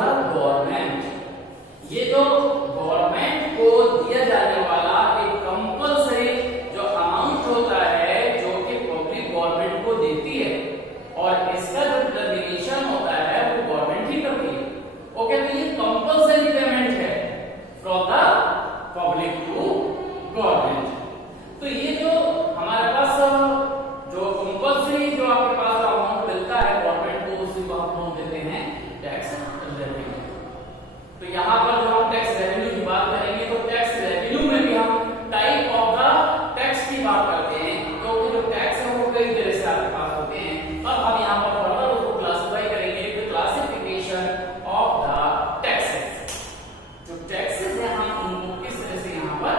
The government, ये जो government को दिया जाने वाला एक कंपल्सरी जो अमाउंट होता है जो कि पब्लिक गवर्नमेंट को देती है, और इसका जो डिटरमिनेशन होता है वो गवर्नमेंट ही करती है। ओके, तो ये कंपल्सरी पेमेंट है from the public to government. तो ये जो हमारे पास जो कंपल्सरी जो आपके पास अमाउंट मिलता है गवर्नमेंट को, उसी को हम लोग देते हैं टैक्स रेवेन्यू। तो यहाँ पर जो हम टैक्स रेवेन्यू की बात करेंगे तो टैक्स रेवेन्यू में भी हम टाइप ऑफ द टैक्स की बात करते हैं, क्योंकि जो टैक्स है वो कई तरह से आपके पास होते हैं। अब हम यहाँ पर फर्दर उसको क्लासिफाई करेंगे, क्लासिफिकेशन ऑफ द टैक्सेस। जो टैक्सेस है हम उनको किस तरह से यहाँ पर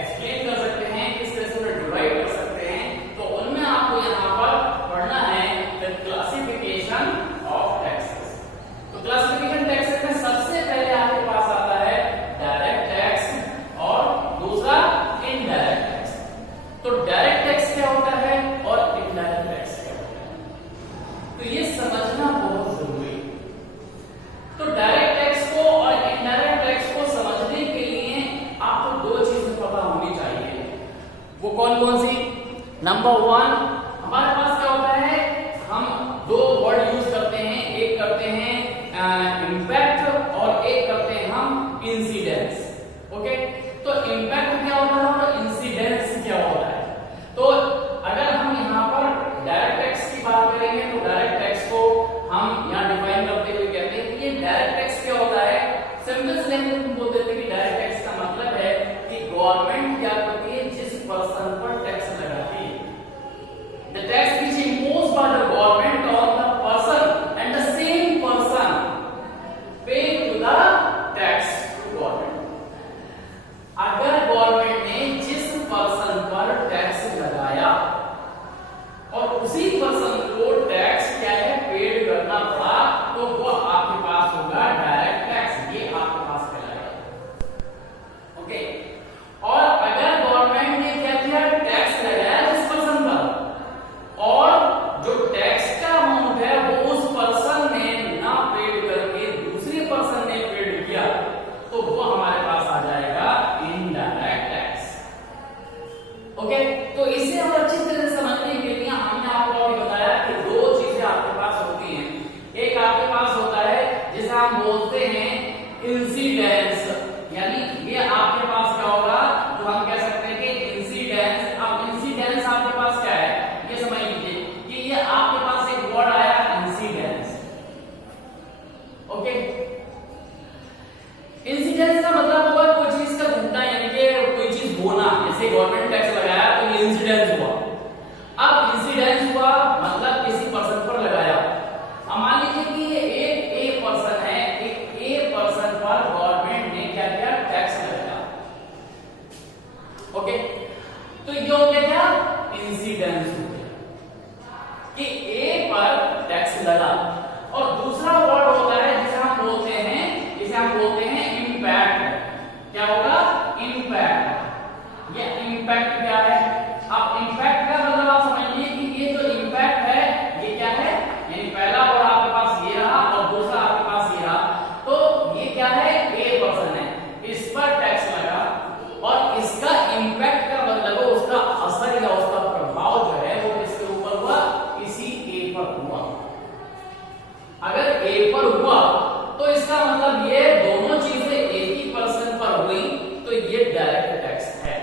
एक्सप्लेन कर सकते हैं, किस तरह से डिवाइड कर सकते हैं, तो उनमें आपको यहाँ पर पढ़ना है द क्लासिफिकेशन ऑफ टैक्सेस। तो क्लासिफिकेशन टैक्सेस में सबसे पहले आपके पास आता है डायरेक्ट टैक्स और दूसरा इनडायरेक्ट टैक्स। तो डायरेक्ट टैक्स क्या होता है और इनडायरेक्ट टैक्स क्या होता है, तो ये समझना बहुत जरूरी है। तो डायरेक्ट टैक्स को और इनडायरेक्ट टैक्स को समझने के लिए आपको दो चीजें पता होनी चाहिए। वो कौन कौन सी? नंबर वन, हमारे पास क्या होता है, हम दो वर्ड यूज करते हैं, एक करते हैं इम्पैक्ट और एक करते हैं हम इंसिडेंस। ओके, तो इम्पैक्ट क्या होता है और इंसिडेंस क्या होता है। तो अगर हम यहाँ पर डायरेक्ट टैक्स की बात करेंगे तो डायरेक्ट टैक्स को हम यहाँ डिफाइन करते हुए कहते हैं कि ये डायरेक्ट टैक्स क्या होता है। सिंपल से लैंग्वेज में बोल देते हैं कि डायरेक्ट टैक्स का मतलब है कि गवर्नमेंट क्या करती है, जिस पर्सन पर टैक्स लगाती है, the tax which imposed by the government on the person and the same person pay to the tax to government. अगर गवर्नमेंट ने जिस पर्सन पर टैक्स लगाया और उसी पर्सन को टैक्स क्या है पेड करना पड़ा, तो वो आपके पास होगा डायरेक्ट टैक्स, ये आपके पास कहलाएगा। ओके, और अगर गवर्नमेंट ने क्या किया, टैक्स लगाया जिस पर्सन पर और जो टैक्स का अमाउंट है वो उस पर्सन ने ना पेड करके दूसरे पर्सन ने पेड किया, तो वो हमारे पास आ जाएगा इनडायरेक्ट टैक्स। ओके, तो इसे और अच्छी तरह से समझने के लिए हमने आपको अभी बताया कि दो चीजें आपके पास होती हैं। एक आपके पास होता है जिसे हम बोलते हैं इंसिडेंस, यानी ये आपके पास क्या होगा, जो हम कह सकते हैं कि इंसिडेंस। अब इंसिडेंस आपके पास क्या है ये समझ लीजिए कि ये आपके पास एक वर्ड आया इंसिडेंस। ओके, इंसिडेंस का मतलब होगा कोई चीज का घटना, यानी कि कोई चीज होना। जैसे गवर्नमेंट टैक्स लगाया तो ये इंसिडेंस हुआ। अब इंसिडेंस हुआ मतलब किसी पर्सन पर लगाया। अब मान लीजिए कि ये एक ए पर्सन है, एक ए पर्सन पर गवर्नमेंट ने क्या किया, टैक्स लगाया। ओके, तो ये हो गया क्या, इंसिडेंस हो गया कि ए पर टैक्स लगा। और दूसरा वर्ड होता है जिसे हम बोलते हैं इम्पैक्ट। क्या होगा, इम्पैक्ट। ये इम्पैक्ट क्या है, अब इम्पैक्ट का मतलब आप समझिए कि ये जो इम्पैक्ट है ये क्या है, यानी पहला वर्ड आपके पास ये रहा और दूसरा आपके पास ये रहा। तो ये क्या है, ए पर्सन है, इस पर टैक्स लगा और इसका इम्पैक्ट का मतलब है उसका असर या उसका प्रभाव जो है वो किसके ऊपर हुआ, इसी ए पर हुआ। अगर ए पर हुआ तो इसका मतलब ये दोनों चीजें एक ही पर्सन पर हुई, तो ये डायरेक्ट टैक्स है।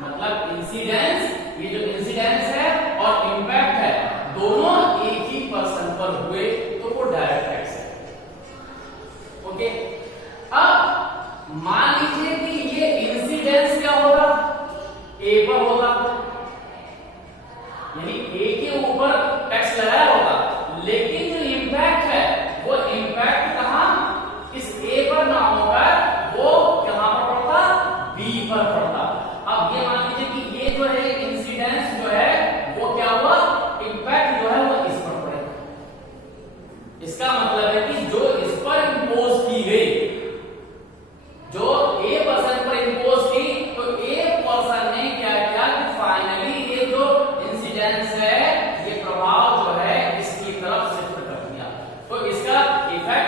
मतलब इंसिडेंस, ये जो इंसिडेंस है और इम्पैक्ट है, दोनों एक ही पर्सन पर हुए तो वो डायरेक्ट टैक्स है। ओके, अब मान लीजिए कि ये इंसिडेंस क्या होगा, ए पर होगा, यानी ए के ऊपर टैक्स लगाया होगा, लेकिन जो इम्पैक्ट है वो इम्पैक्ट कहां, इस ए पर ना होकर वो कहां पर पड़ता, बी पर पड़ता। अब ये मान लीजिए कि ये जो है इंसिडेंस जो है वो क्या हुआ, इम्पैक्ट जो है वो इस पर पड़ेगा। इसका मतलब है कि जो इस पर इंपोज की गई, जो ए पर्सन पर इंपोज की, तो ए पर्सन ने क्या किया कि फाइनली ये जो इंसिडेंस है ये प्रभाव जो है इसकी तरफ शिफ्ट कर दिया, तो इसका इफेक्ट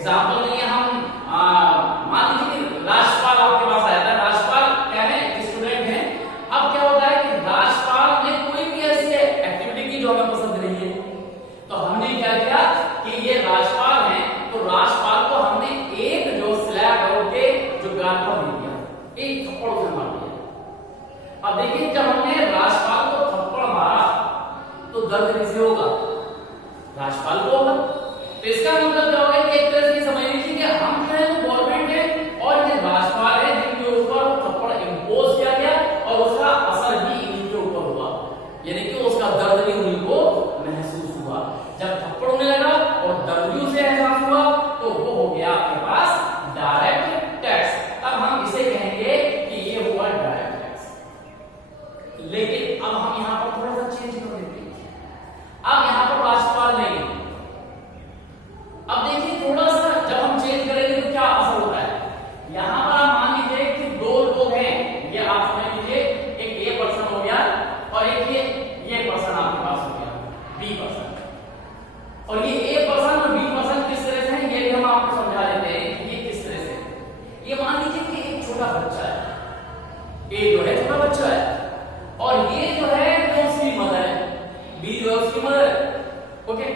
एग्जाम्पल में हम मान लीजिए कि राजपाल आपके पास आया था। राजपाल क्या है, स्टूडेंट है। अब क्या होता है कि राजपाल ने कोई भी ऐसी एक्टिविटी की जो हमें पसंद नहीं है, तो हमने क्या किया कि ये राजपाल है, तो राजपाल को हमने एक जो स्लैब है उसके जो गाल पर दे दिया, एक थप्पड़ उसे मार दिया। अब देखिए जब हमने राजपाल को थप्पड़ मारा तो दर्द किसे होगा, राजपाल को होगा। तो इसका मतलब क्या होगा कि एक तरह से समझ लीजिए कि हम जो है वो गवर्नमेंट है और ये राजपाल है जिनके ऊपर थप्पड़ इंपोज किया गया और उसका असर भी इन्हीं के ऊपर हुआ, यानी कि उसका दर्द भी उन्हीं को महसूस हुआ। जब थप्पड़ होने लगा और दर्द भी उसे एहसास हुआ तो वो हो गया आपके पास डायरेक्ट टैक्स। अब हम इसे कहेंगे कि ये हुआ डायरेक्ट टैक्स। लेकिन अब हम यहां पर थोड़ा सा चेंज कर देते हैं। अब यहां पर राजपाल नहीं, अब देखिए थोड़ा सा जब हम चेंज करेंगे तो क्या असर होता है। यहां पर आप मान लीजिए कि दो लोग हैं, ये आप समझ लीजिए एक ए पर्सन हो गया और एक ये पर्सन आपके पास हो गया बी पर्सन। और ये ए पर्सन और बी पर्सन किस तरह से है ये भी हम आपको समझा देते हैं कि ये किस तरह से। ये मान लीजिए कि एक छोटा बच्चा है, ए जो है छोटा बच्चा है और ये जो है वो उसकी मदर है, बी जो है उसकी मदर है। ओके,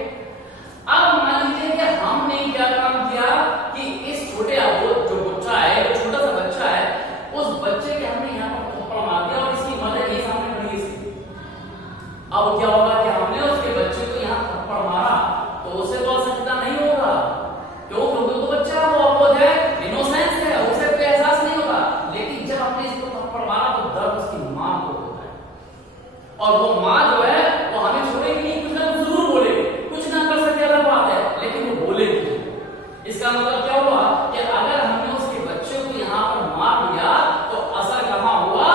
अब मान लीजिए कि हमने क्या काम किया कि इस छोटे जो बच्चा है, वो छोटा सा बच्चा है, उस बच्चे के हमने यहाँ पर थप्पड़ मार दिया और इसकी मदर ये सामने खड़ी है। अब क्या होगा कि हमने उसके बच्चे को यहाँ थप्पड़ मारा तो उसे तो असुविधा नहीं होगा, क्यों, क्योंकि तो बच्चा वो अबोध है, इनोसेंस है, उसे कोई एहसास नहीं होगा। लेकिन जब हमने इसको थप्पड़ मारा तो दर्द उसकी मां को होता है और वो मां जो है वो हमें छोड़ेगी नहीं, कुछ ना कुछ जरूर बोलेगी, कुछ ना कर सके अलग बात है, लेकिन वो बोलेगी। इसका मतलब क्या हुआ कि अगर हमने उसके बच्चे को यहाँ पर मार दिया तो असर कहां हुआ,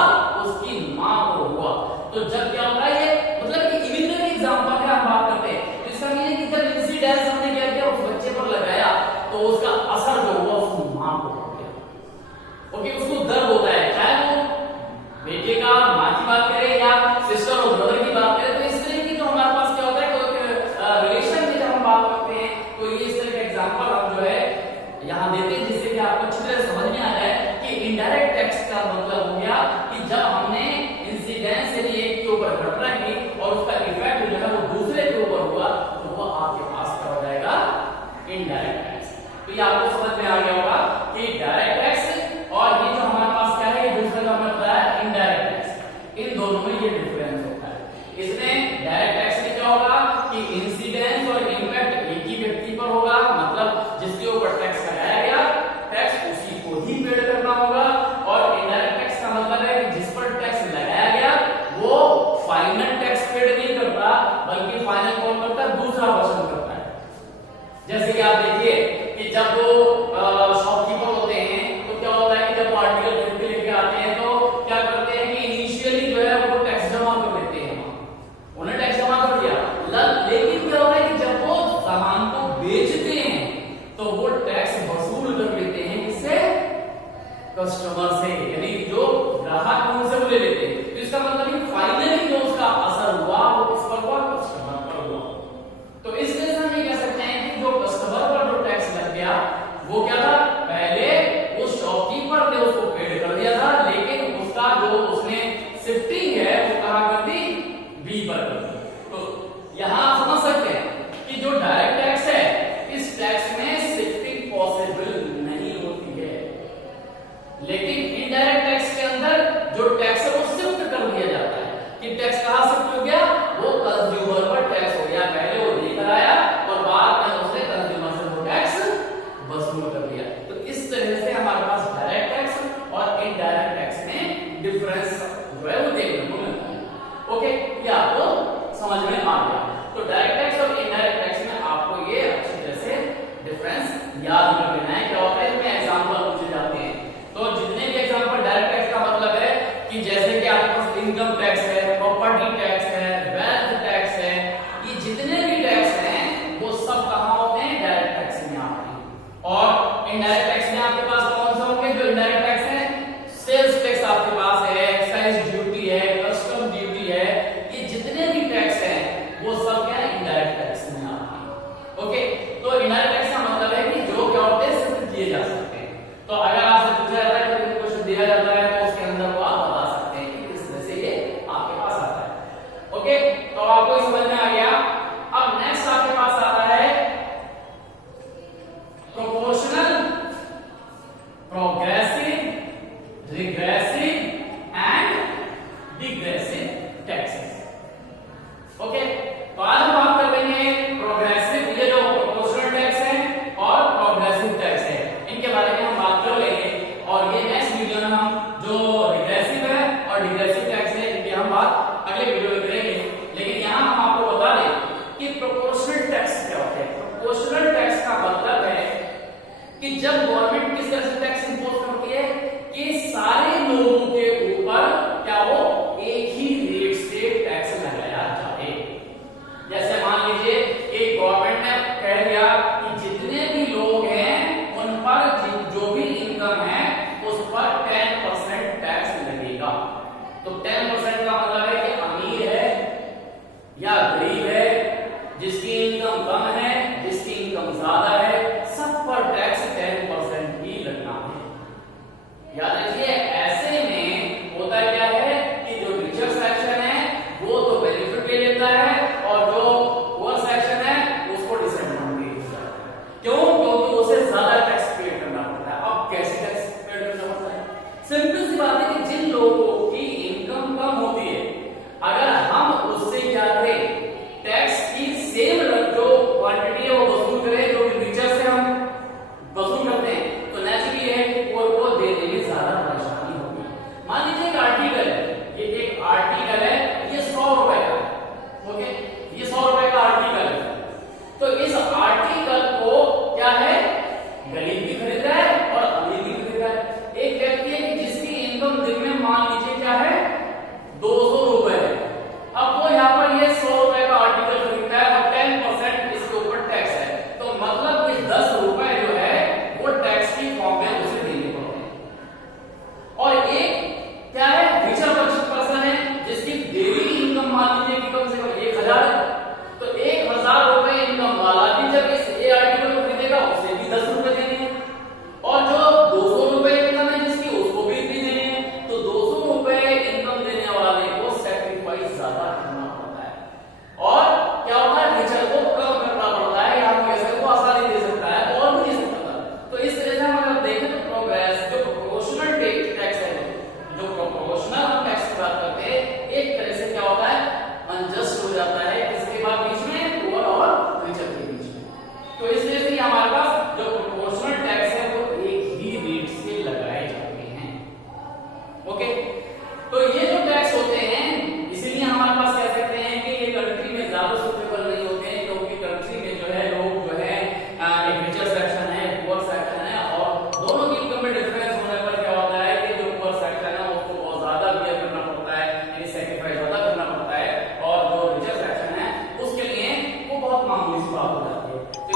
उसकी मां को हुआ। तो जब क्या होता है, ये मतलब कि इमेजिनरी एग्जांपल है, हम बात करते हैं। तो इसका मतलब कि जब इंसिडेंस हमने क्या किया उस बच्चे पर लगाया तो उसका असर जो हुआ उसकी मां को हो गया। ओके, उसको दर्द होता है, चाहे वो बेटे का मां की बात करें या सिस्टर और ब्रदर की बात करें। तो इस तरह की जो हमारे पास क्या होता है रिलेशन में जब हम बात करते हैं तो ये इस तरह का एग्जांपल हम जो है यहाँ देते हैं जिससे कि आपको अच्छी तरह समझ में आ जाए कि इनडायरेक्ट टैक्स का मतलब हो गया कि जब हमने इंसिडेंस यानी एक के ऊपर घटना की और उसका इफेक्ट जो है वो दूसरे के ऊपर हुआ तो वो आपके पास क्या हो जाएगा, इनडायरेक्ट टैक्स। तो ये आपको समझ में आ गया होगा कि डायरेक्ट टैक्स और ये जो हमारे पास क्या है, ये दूसरे का हमें बताया इनडायरेक्ट टैक्स, इन दोनों में ये डिफरेंस होता है। इसमें डायरेक्ट टैक्स में क्या होगा कि इंसिडेंस और इंपैक्ट एक ही व्यक्ति पर होगा, मतलब जिसके ऊपर टैक्स लगाया गया टैक्स उसी को ही पेड करना होगा। और इनडायरेक्ट टैक्स का मतलब है कि जिस पर टैक्स लगाया गया वो फाइनल टैक्स पेड नहीं करता, बल्कि फाइनल कौन करता है, दूसरा पर्सन करता है। जैसे कि आप देखिए कि जब वो शॉपकीपर होते हैं तो क्या होता है कि जब आर्टिकल खरीद के लेके आते हैं तो क्या करते हैं कि इनिशियली जो है वो टैक्स जमा कर देते हैं, उन्हें टैक्स जमा कर दिया। लेकिन क्या होता है कि जब वो सामान को बेचते हैं तो वो टैक्स वसूल कर लेते हैं, किससे, कस्टमर से, यानी जो ग्राहक है उनसे वो ले लेते हैं। तो इसका मतलब है फाइनली जो उसका असर हुआ वो किस पर हुआ, कस्टमर पर हुआ। तो इस तरह से हम ये कह सकते हैं कि जो कस्टमर पर जो टैक्स लग गया वो क्या था, पहले उस शॉपकीपर ने उसको पेड कर दिया था, लेकिन उसका जो उसने शिफ्टिंग है वो कहां कर दी, बी पर कर दी। तो यहां आप समझ सकते हैं कि जो डायरेक्ट टैक्स है इस टैक्स में शिफ्टिंग पॉसिबल नहीं होती है, लेकिन इनडायरेक्ट टैक्स के अंदर जो टैक्स है वो शिफ्ट कर दिया जाता है कि टैक्स कहां शिफ्ट हो गया, वो कंज्यूमर पर टैक्स हो गया। पहले वो लेकर आया और बाद में उसने कंज्यूमर से वो टैक्स वसूल कर दिया। तो इस तरह से हमारे पास डायरेक्ट टैक्स और इनडायरेक्ट टैक्स में डिफरेंस जो है वो देखने को मिलता है। ओके, ये आपको समझ में आ गया। तो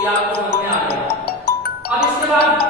ये आपको समझ में आ गया। अब इसके बाद